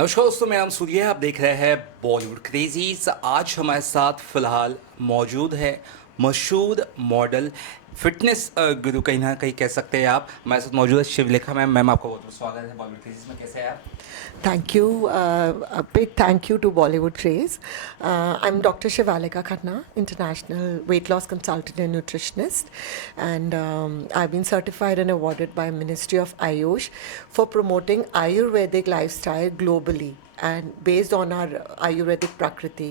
नमस्कार दोस्तों, मैं नाम सूर्य है। आप देख रहे हैं बॉलीवुड क्रेजीज। आज हमारे साथ फिलहाल मौजूद है मशहूर मॉडल, फिटनेस गुरु कहीं ना कहीं कह सकते हैं आप। हमारे साथ मौजूद है शिवलेखा मैम। मैम, आपका बहुत बहुत स्वागत है बॉलीवुड क्रेजीज में। कैसे हैं आप? Thank you. A big thank you to Bollywood Trace. I'm Dr. Shivalika Khanna, international weight loss consultant and nutritionist, and I've been certified and awarded by Ministry of Ayush for promoting Ayurvedic lifestyle globally and based on our Ayurvedic Prakriti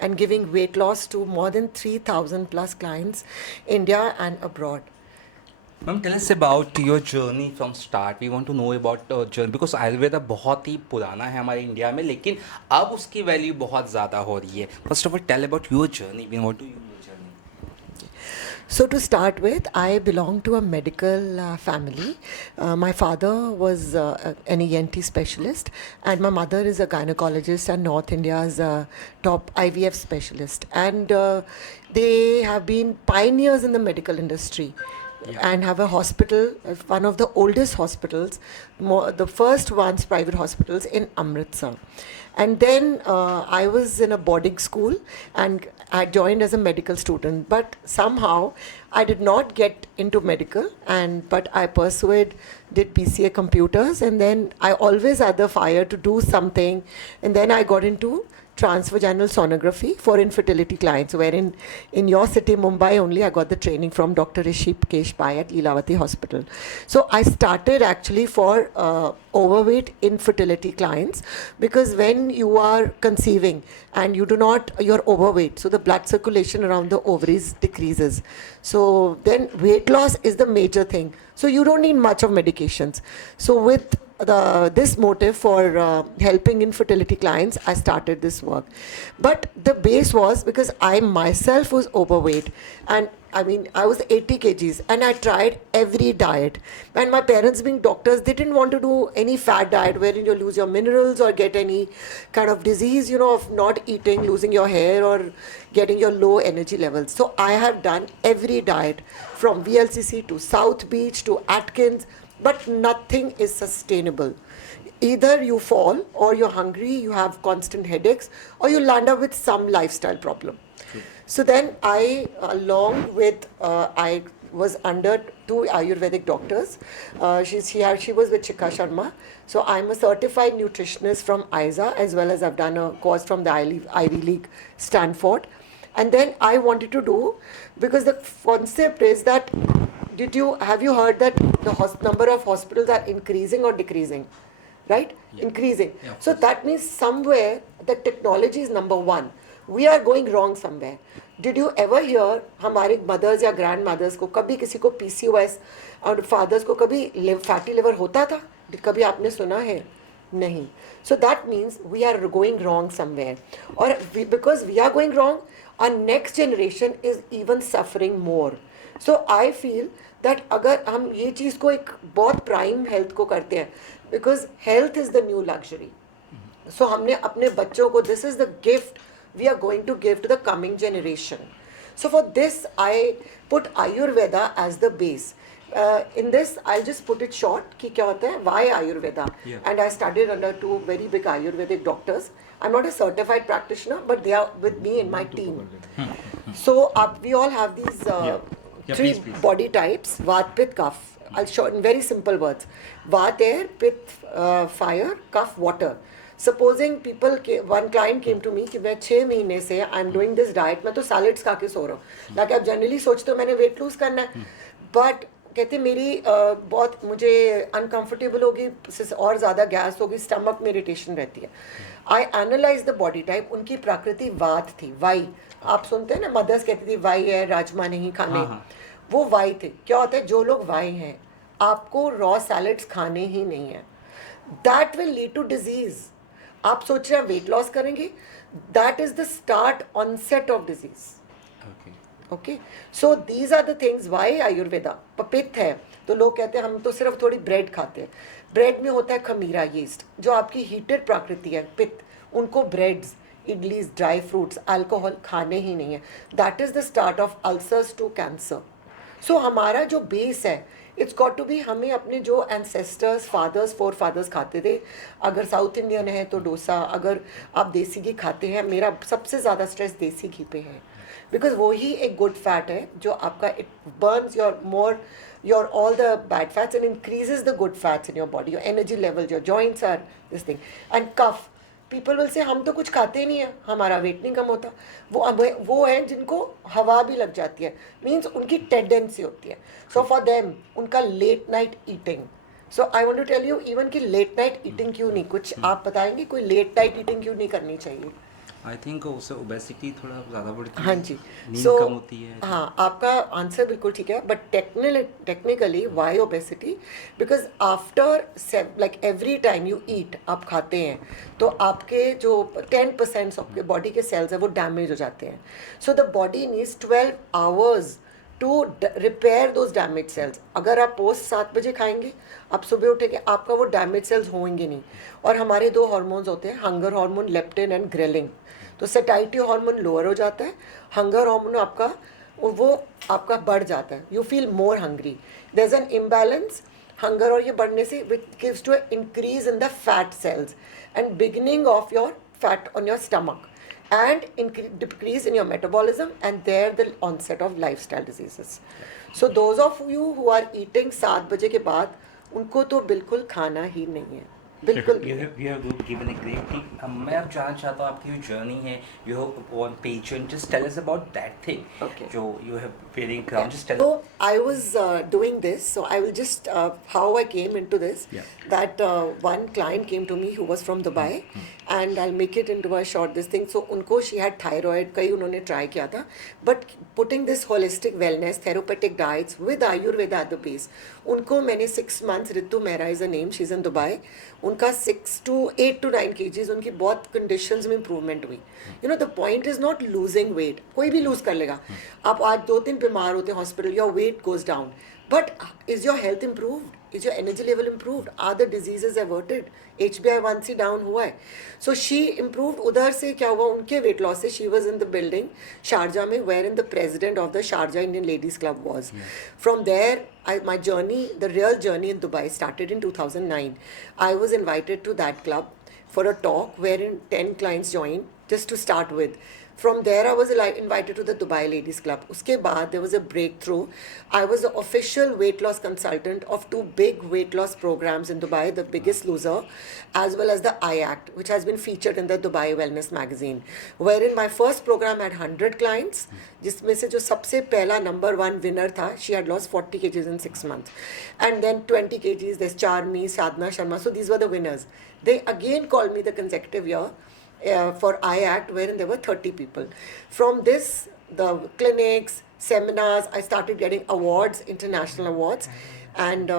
and giving weight loss to more than 3,000 plus clients, India and abroad. Ma'am, tell us about your journey from start. We want to know about journey because Ayurveda बहुत ही पुराना है हमारे India में, लेकिन अब उसकी value बहुत ज़्यादा हो रही है। First of all tell about your journey. We want to your journey. So, to start with, I belong to a medical family. My father was an ENT specialist, and my mother is a gynecologist and North India's top IVF specialist. And they have been pioneers in the medical industry. Yeah. And have a hospital, one of the oldest hospitals, the first ones private hospitals in Amritsar. And then I was in a boarding school and I joined as a medical student, but somehow I did not get into medical, but I pursued, did PCA computers, and then I always had the fire to do something, and then I got into transvaginal sonography for infertility clients, wherein in your city, Mumbai only, I got the training from Dr. Rishi Kesh Pai at Lilavati Hospital. So I started actually for overweight infertility clients, because when you are conceiving and you're overweight, so the blood circulation around the ovaries decreases. So then weight loss is the major thing. So you don't need much of medications. So with this motive for helping infertility clients, I started this work. But the base was because I myself was overweight, and I was 80 kgs and I tried every diet. And my parents, being doctors, they didn't want to do any fat diet wherein you lose your minerals or get any kind of disease, of not eating, losing your hair or getting your low energy levels. So I have done every diet from VLCC to South Beach to Atkins, but nothing is sustainable. Either you fall, or you're hungry, you have constant headaches, or you land up with some lifestyle problem. So then I, along with, I was under two Ayurvedic doctors. She was with Shikha Sharma. So I'm a certified nutritionist from ISA, as well as I've done a course from the Ivy League, Stanford. And then I wanted to do, because the concept is that, have you heard that the number of hospitals are increasing or decreasing? Right? Yeah. Increasing. Yeah, so that means somewhere the technology is number one. We are going wrong somewhere. Did you ever hear हमारे mothers या grandmothers को कभी किसी को PCOS और fathers को कभी fatty liver होता था? कभी आपने सुना है? नहीं. So that means we are going wrong somewhere. Or because we are going wrong, our next generation is even suffering more. So I feel that अगर हम ये चीज़ को एक बहुत प्राइम हेल्थ को करते हैं, because health is the new luxury. So हमने अपने बच्चों को, this is the gift we are going to give to the coming generation. So for this, I put Ayurveda as the base. In this, I'll just put it short कि क्या होता है, why Ayurveda? Yeah. And I studied under two very big Ayurvedic doctors. I'm not a certified practitioner, but they are with me in my team. So we all have these three body types: Vata, Pitta, Kapha. I'll show in very simple words. Vata, air; Pitta, fire; Kapha, water. Supposing one client came to me कि मैं 6 महीने से I'm doing this diet, मैं तो salads खा के सो रहा हूँ. Like आप generally सोचते हो मैंने weight lose करना है, but कहते मेरी बहुत मुझे uncomfortable होगी और ज़्यादा गैस होगी, stomach में irritation रहती है. I analyze the body type. उनकी प्रकृति वात थी, वाई. आप सुनते हैं ना, मदर्स कहती थी वाई है, राजमा नहीं खाने. वो वाई थे. क्या होता है, जो लोग वाई हैं, आपको रॉ सैलड्स खाने ही नहीं है. That will lead to disease. आप सोच रहे हैं वेट लॉस करेंगे, that is the start onset of disease. Okay, so these are the things why Ayurveda. पित्त है तो लोग कहते हैं हम तो सिर्फ थोड़ी ब्रेड खाते हैं. ब्रेड में होता है खमीरा यीस्ट, जो आपकी हीटेड प्रकृति है, पित्त. उनको breads, idlis, dry fruits, alcohol खाने ही नहीं है. That is the start of ulcers to cancer. So हमारा जो बेस है, इट्स गॉट टू बी, हमें अपने जो एंसेस्टर्स, फादर्स, फोर फादर्स खाते थे, अगर साउथ इंडियन है तो डोसा, अगर आप देसी घी खाते हैं, मेरा सबसे ज़्यादा स्ट्रेस देसी घी पे है, बिकॉज वो ही एक गुड फैट है जो आपका, it Burns your more your all the bad fats and increases the good fats in your body, your energy level, your joints are this thing. And cough, people will say हम तो कुछ खाते ही नहीं है, हमारा वेट नहीं कम होता, वो है जिनको हवा भी लग जाती है, मीन्स उनकी टेंडेंसी होती है, सो फॉर देम उनका late night eating. So I want to tell you, even की लेट नाइट ईटिंग क्यों नहीं, कुछ आप बताएंगे कोई लेट नाइट ईटिंग क्यों नहीं करनी चाहिए? आई थिंक उससे ओबेसिटी थोड़ा ज़्यादा बढ़ती है. हाँ जी, नींद सो कम होती है. हाँ, आपका आंसर बिल्कुल ठीक है, but technically why obesity? Because after like every time you eat, आप खाते हैं तो आपके जो 10% आपके बॉडी के सेल्स हैं वो डैमेज हो जाते हैं. So the body needs 12 hours to repair those damage cells. अगर आप पोस्ट 7 बजे खाएंगे, आप सुबह उठेंगे, आपका वो डैमेज सेल्स होंगे नहीं. और हमारे 2 हार्मोन्स होते हैं, hunger hormone leptin and ghrelin. तो सेटाइटी हार्मोन लोअर हो जाता है, हंगर हार्मोन आपका वो आपका बढ़ जाता है, you feel more hungry. There is an imbalance, hunger और ये बढ़ने से which gives to increase in the fat cells and beginning of your fat on your stomach and decrease in your metabolism, and there the onset of lifestyle diseases. So those of you who are eating 7 बजे के बाद, उनको तो बिल्कुल खाना ही नहीं है, बिल्कुल भी. You have given a great thing. मैं अब जानना चाहता हूँ आपकी जो जर्नी है, you have on pageant, just tell us about that thing. Okay. जो you have wearing crown, just tell. So I was doing this, so I will just how I came into this. Yeah. That one client came to me who was from Dubai, and I'll make it into a short this thing. So उनको she had thyroid, कई उन्होंने try किया था, but putting this holistic wellness, therapeutic diets with Ayurveda at the base, उनको मैंने 6 months, Ritu Mehra is a name, she's in Dubai, उनका 8 to 9 kgs, उनकी बहुत conditions में improvement हुई. You know, the point is not losing weight, कोई भी lose कर लेगा. आप आज 2-3 बीमार होते हैं hospital, your weight goes down, but is your health improved? Is your energy level improved? Are the diseases averted? HbA1c down हुआ है. So she improved. उधर से क्या हुआ, उनके weight loss से, she was in the building Sharjah में wherein the president of the Sharjah Indian Ladies Club was. From there, my journey, the real journey in Dubai started in 2009. I was invited to that club for a talk wherein 10 clients joined just to start with. From there, I was invited to the Dubai Ladies Club. उसके बाद there was a breakthrough. I was the official weight loss consultant of 2 big weight loss programs in Dubai, The Biggest Loser, as well as the I-Act, which has been featured in the Dubai Wellness magazine, wherein my first program had 100 clients, जिसमें से जो सबसे पहला number 1 winner था, she had lost 40 kgs in 6 months. And then 20 kgs, there's Charmi, Sadhna Sharma. So these were the winners. They again called me the consecutive year. For I-Act, wherein there were 30 people. From this, the clinics, seminars, I started getting awards, international awards, and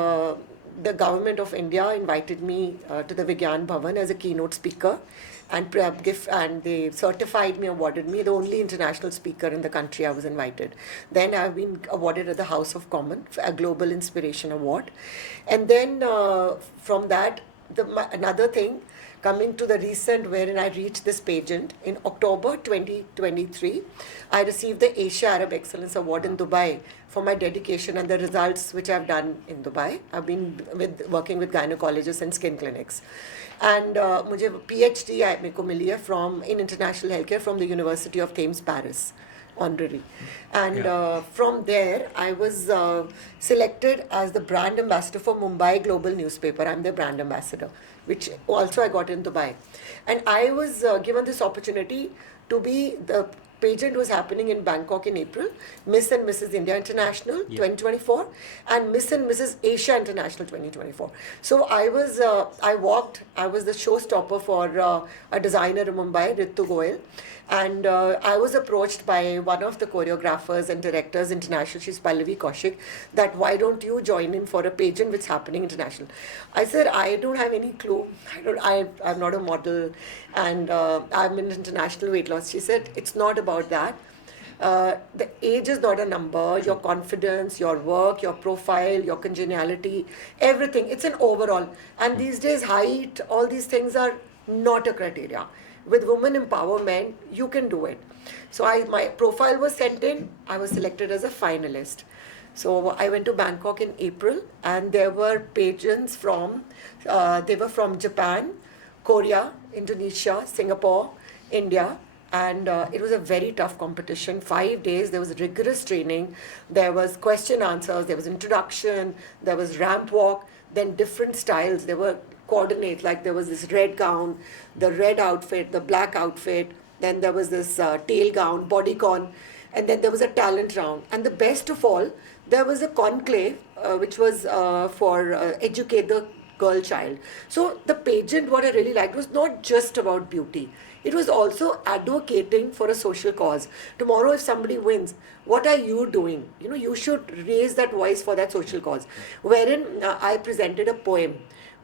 the government of India invited me to the Vigyan Bhavan as a keynote speaker, and they certified me, awarded me, the only international speaker in the country I was invited. Then I've been awarded at the House of Commons, a Global Inspiration Award, and then from that, another thing, coming to the recent wherein I reached this pageant in October 2023, I received the Asia Arab Excellence Award in Dubai for my dedication and the results which I've done in Dubai. I've been working with gynecologists and skin clinics. And मुझे PhD मेरे को मिली है in international healthcare from the University of Thames, Paris. Honorary. And from there, I was selected as the brand ambassador for Mumbai Global Newspaper. I'm the brand ambassador, which also I got in Dubai. And I was given this opportunity to be, the pageant was happening in Bangkok in April, Miss and Mrs. India International 2024, and Miss and Mrs. Asia International 2024. So I was the showstopper for a designer in Mumbai, Ritu Goyal. And I was approached by one of the choreographers and directors international, she's Pallavi Kaushik, that why don't you join in for a pageant which is happening international. I said, I don't have any clue. I'm not a model, and I'm in international weight loss. She said, it's not about that. The age is not a number, your confidence, your work, your profile, your congeniality, everything. It's an overall. And these days, height, all these things are not a criteria. with women empowerment, you can do it. So my profile was sent in. I was selected as a finalist. So I went to Bangkok in April, and there were pageants from, they were from Japan, Korea, Indonesia, Singapore, India, and it was a very tough competition. 5 days, there was rigorous training, there was question answers, there was introduction, there was ramp walk, then different styles. There were coordinates, like there was this red gown, the red outfit, the black outfit, then there was this tail gown, bodycon, and then there was a talent round. And the best of all, there was a conclave which was for educate the girl child. So the pageant, what I really liked, was not just about beauty. It was also advocating for a social cause. Tomorrow, if somebody wins, what are you doing? You know, you should raise that voice for that social cause. Wherein I presented a poem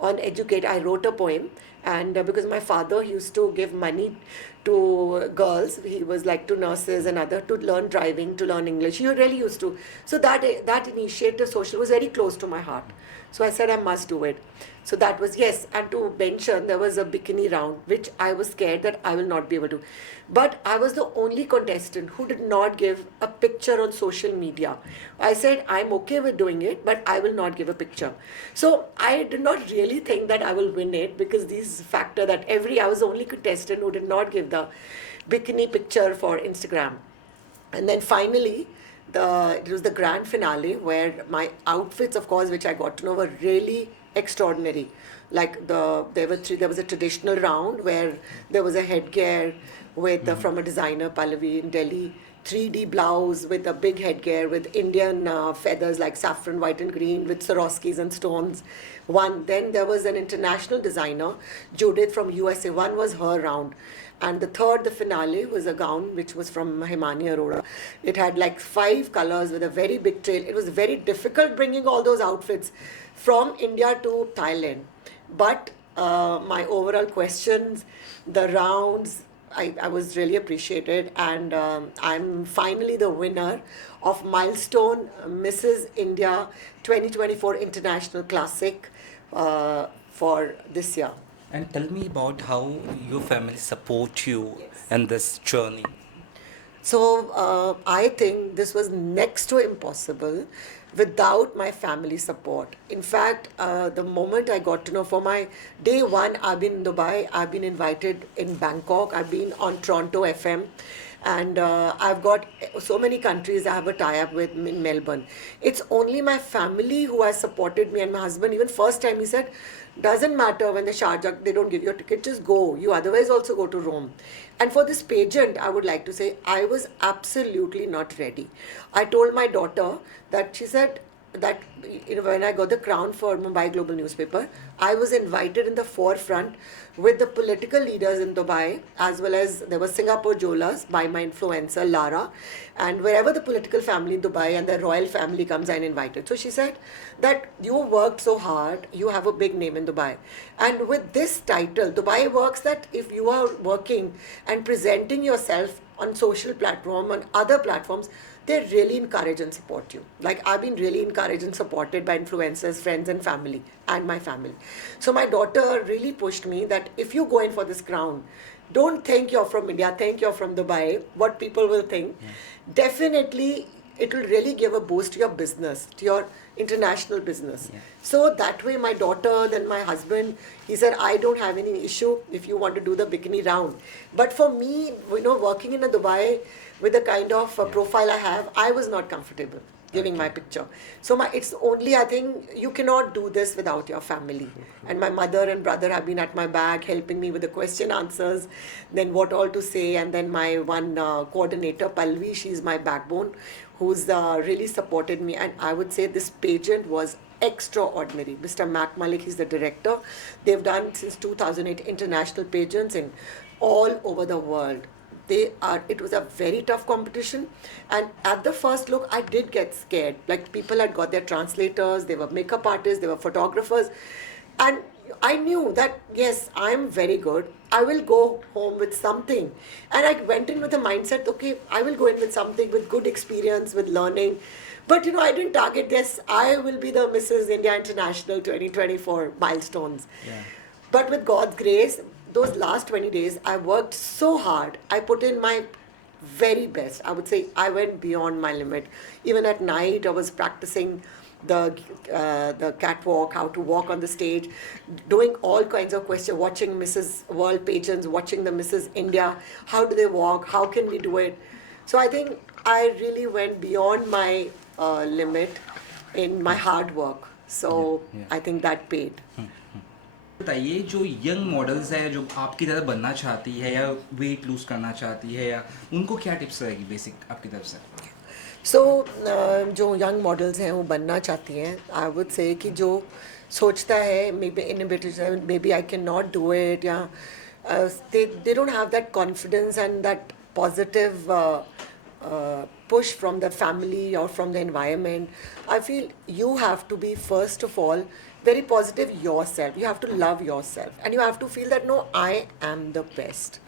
on educate. I wrote a poem, and because my father used to give money to girls, he was like to nurses and other, to learn driving, to learn English. He really used to. So that initiative, social, was very close to my heart. So I said I must do it. So that was, yes. And to mention, there was a bikini round, which I was scared that I will not be able to. But I was the only contestant who did not give a picture on social media. I said, I'm okay with doing it, but I will not give a picture. So I did not really think that I will win it, because this factor that I was the only contestant who did not give the bikini picture for Instagram. And then finally, it was the grand finale, where my outfits, of course, which I got to know, were really extraordinary. Like there was a traditional round where there was a headgear with from a designer, Pallavi, in Delhi, 3D blouse with a big headgear with Indian feathers like saffron, white and green, with Swarovskis and stones. Then there was an international designer, Judith from USA. One was her round. And the finale, was a gown which was from Himani Arora. It had like 5 colors with a very big trail. It was very difficult bringing all those outfits from India to Thailand. But my overall questions, the rounds, I was really appreciated. And I'm finally the winner of Milestone Mrs. India 2024 International Classic for this year. And tell me about how your family support you in this journey. So I think this was next to impossible without my family support. In fact, the moment I got to know, for my day one, I've been in Dubai, I've been invited in Bangkok, I've been on Toronto FM, and I've got so many countries I have a tie-up with in Melbourne. It's only my family who has supported me, and my husband, even first time he said, doesn't matter when the Sharjah, they don't give you a ticket, just go. You otherwise also go to Rome. And for this pageant, I would like to say, I was absolutely not ready. I told my daughter that, she said, that when I got the crown for Mumbai Global Newspaper, I was invited in the forefront with the political leaders in Dubai, as well as there was Singapore Jolas by my influencer Lara, and wherever the political family in Dubai and the royal family comes, I'm invited. So she said that you worked so hard, you have a big name in Dubai, and with this title, Dubai works that if you are working and presenting yourself on social platform, on other platforms, they really encourage and support you. Like, I've been really encouraged and supported by influencers, friends and family, and my family. So my daughter really pushed me that if you go in for this crown, don't think you're from India, think you're from Dubai, what people will think. Definitely, it will really give a boost to your business, to your international business. So that way, my daughter, then my husband, he said, I don't have any issue if you want to do the bikini round. But for me, working in a Dubai with the kind of profile I have, I was not comfortable giving my picture. So it's only, I think, you cannot do this without your family. And my mother and brother have been at my back, helping me with the question answers, then what all to say. And then my one coordinator, Palvi, she's my backbone, who's really supported me. And I would say this pageant was extraordinary. Mr. Mac Malik, he's the director. They've done since 2008 international pageants in all over the world. It was a very tough competition, and at the first look I did get scared. Like, people had got their translators, they were makeup artists, they were photographers, and I knew that yes, I'm very good, I will go home with something. And I went in with a mindset, okay, I will go in with something, with good experience, with learning. But I didn't target this, I will be the Mrs. India International 2024 milestones. But with God's grace, those last 20 days, I worked so hard. I put in my very best. I would say I went beyond my limit. Even at night, I was practicing the catwalk, how to walk on the stage, doing all kinds of questions, watching Mrs. World pageants, watching the Mrs. India. How do they walk? How can we do it? So I think I really went beyond my limit in my hard work. So Yeah. I think that paid. बताइए, जो young models है जो आपकी तरह बनना चाहती है या वेट लूज करना चाहती है, या उनको क्या टिप्स रहेगी बेसिक आपकी तरफ से? सो जो यंग मॉडल्स हैं वो बनना चाहती हैं, आई वुड से कि जो सोचता है may be inhibited, may be I can not do it, या they don't have that confidence and that positive push from the family or from the environment. I feel you have to be, first of all, very positive yourself. You have to love yourself and you have to feel that no, I am the best.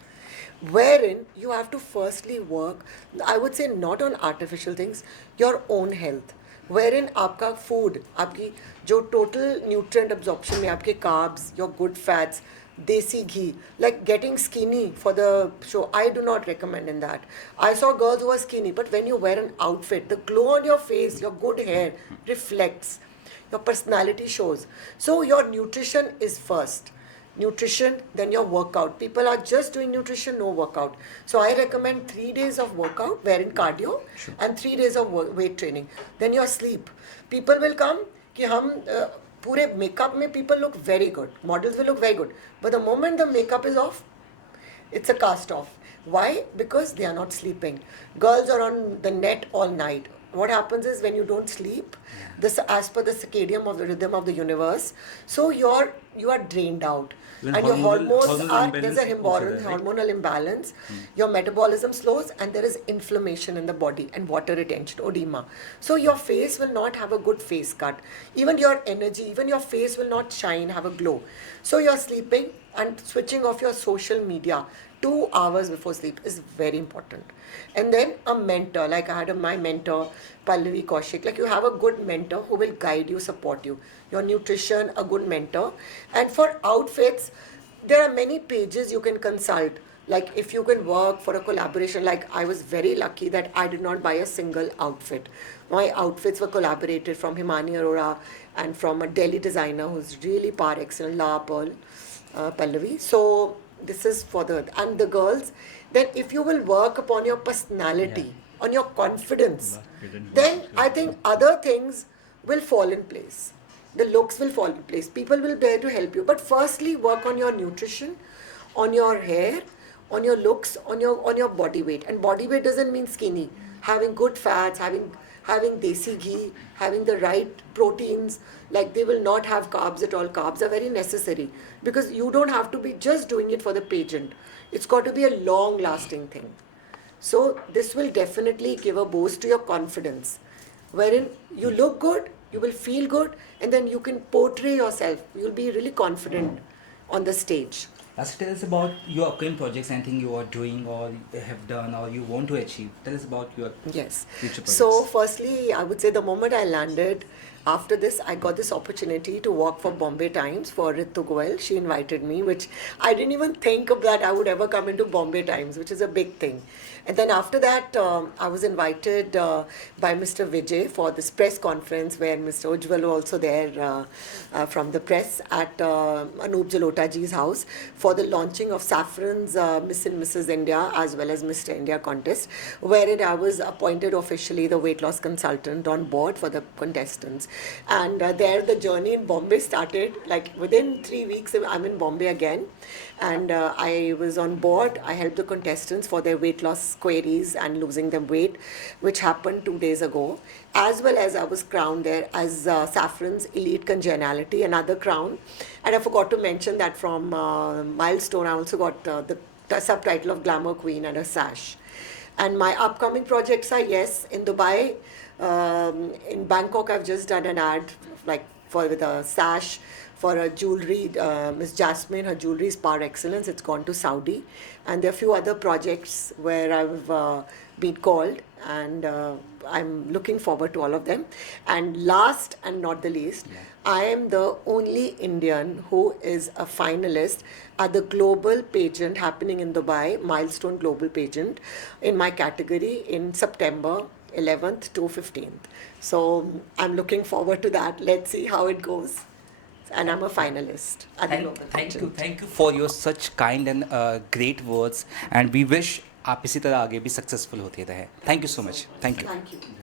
Wherein you have to firstly work, I would say, not on artificial things, your own health. Wherein आपका food, आपकी जो total nutrient absorption में आपके carbs, your good fats, desi ghee, like getting skinny for the show, I do not recommend in that. I saw girls who are skinny, but when you wear an outfit, the glow on your face, your good hair reflects, your personality shows. So your nutrition is first. Nutrition, then your workout. People are just doing nutrition, no workout. So I recommend 3 days of workout, wherein cardio, and 3 days of weight training. Then your sleep. People will come कि हम पूरे makeup में people look very good. Models will look very good. But the moment the makeup is off, it's a cast off. Why? Because they are not sleeping. Girls are on the net all night. What happens is when you don't sleep, this as per the circadian of the rhythm of the universe, so you are drained out. Then And your hormones are, there's a imbalance also, right? hormonal imbalance, your metabolism slows, and there is inflammation in the body and water retention, edema. So your face will not have a good face cut. Even your energy, even your face will not shine, have a glow. So you're sleeping and switching off your social media 2 hours before sleep is very important. And then a mentor, like I had my mentor, Pallavi Kaushik, like you have a good mentor who will guide you, support you. Your nutrition, a good mentor. And for outfits, there are many pages you can consult. Like if you can work for a collaboration, like I was very lucky that I did not buy a single outfit. My outfits were collaborated from Himani Arora and from a Delhi designer who's really par excellence, La Pearl, Pallavi. So this is for and the girls. Then if you will work upon your personality, on your confidence, then I think other things will fall in place. The looks will fall in place. People will be there to help you. But firstly, work on your nutrition, on your hair, on your looks, on your body weight. And body weight doesn't mean skinny. Having good fats, having desi ghee, having the right proteins, like they will not have carbs at all. Carbs are very necessary because you don't have to be just doing it for the pageant. It's got to be a long lasting thing. So this will definitely give a boost to your confidence, wherein you look good, you will feel good, and then you can portray yourself. You'll be really confident on the stage. Last, tell us about your upcoming projects, anything you are doing or have done or you want to achieve. Tell us about your Yes. future projects. So firstly, I would say the moment I landed, after this, I got this opportunity to work for Bombay Times for Ritu Goel. She invited me, which I didn't even think of that I would ever come into Bombay Times, which is a big thing. And then after that, I was invited by Mr. Vijay for this press conference where Mr. Ujjwal was also there from the press at Anup Jalota ji's house for the launching of Saffron's Miss and Mrs. India as well as Mr. India contest, wherein I was appointed officially the weight loss consultant on board for the contestants. And there the journey in Bombay started. Like within 3 weeks, I'm in Bombay again. And I was on board. I helped the contestants for their weight loss queries and losing them weight, which happened 2 days ago. As well as I was crowned there as Saffron's Elite Congeniality, another crown. And I forgot to mention that from Milestone, I also got the subtitle of Glamour Queen and a sash. And my upcoming projects are, yes, in Dubai. In Bangkok, I've just done an ad like with a sash for a jewelry, Miss Jasmine, her jewelry is par excellence. It's gone to Saudi. And there are a few other projects where I've been called, and I'm looking forward to all of them. And last and not the least, I am the only Indian who is a finalist at the global pageant happening in Dubai, Milestone Global Pageant, in my category in September 11th to 15th. So I'm looking forward to that. Let's see how it goes. And I'm a finalist at the global pageant. Thank you for your such kind and great words and we wish आप इसी तरह आगे भी successful होते रहे. Thank you so much. Thank you. Thank you.